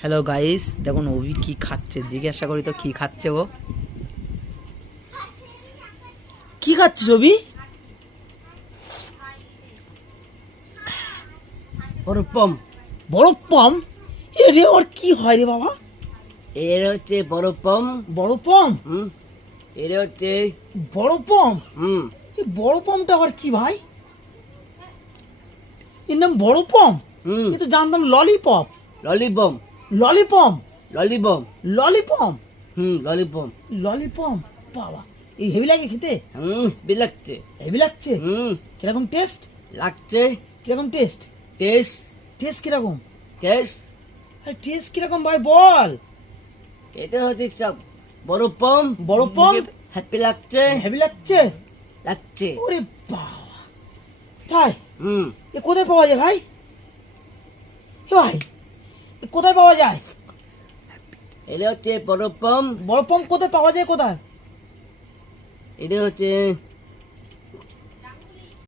Hello guys, দেখুন অভি কি খাচ্ছে, জিজ্ঞাসা করি তো কি খাচ্ছে ও। কি খাচ্ছিস অভি? বড় পম। বড় পম? এরে ওর কি হয় রে বাবা? এর হচ্ছে বড় পম। বড় পম? এর হচ্ছে বড় পম? হুম এই বড় পমটা আবার কি ভাই? এর নাম বড় পম? হুম এ তো জানতাম ললিপপ। ললিপম। ললিপম? ললিপম। ললিপম? ললিপম। ললিপম? বাবা, এই হেভি লাগে খেতে? বিলাচ্ছে। হেভি লাগছে? কিরকম টেস্ট? লাগছে। কিরকম টেস্ট? টেস্ট। টেস্ট কিরকম? টেস্ট। টেস্ট কিরকম ভাই বল? এটা হচ্ছে সব বড় পম। বড় পম? হ্যাপি লাগছে। হেভি লাগছে? লাগছে। ওরে বাবা, তাই? হুম এ কোথায় পাওয়া যায় ভাই? এ ভাই, এ কোথায় পাওয়া যায়? এটা হচ্ছে বড় পম। বড় পম কোথায় পাওয়া যায়, কোথায়? এটা হচ্ছে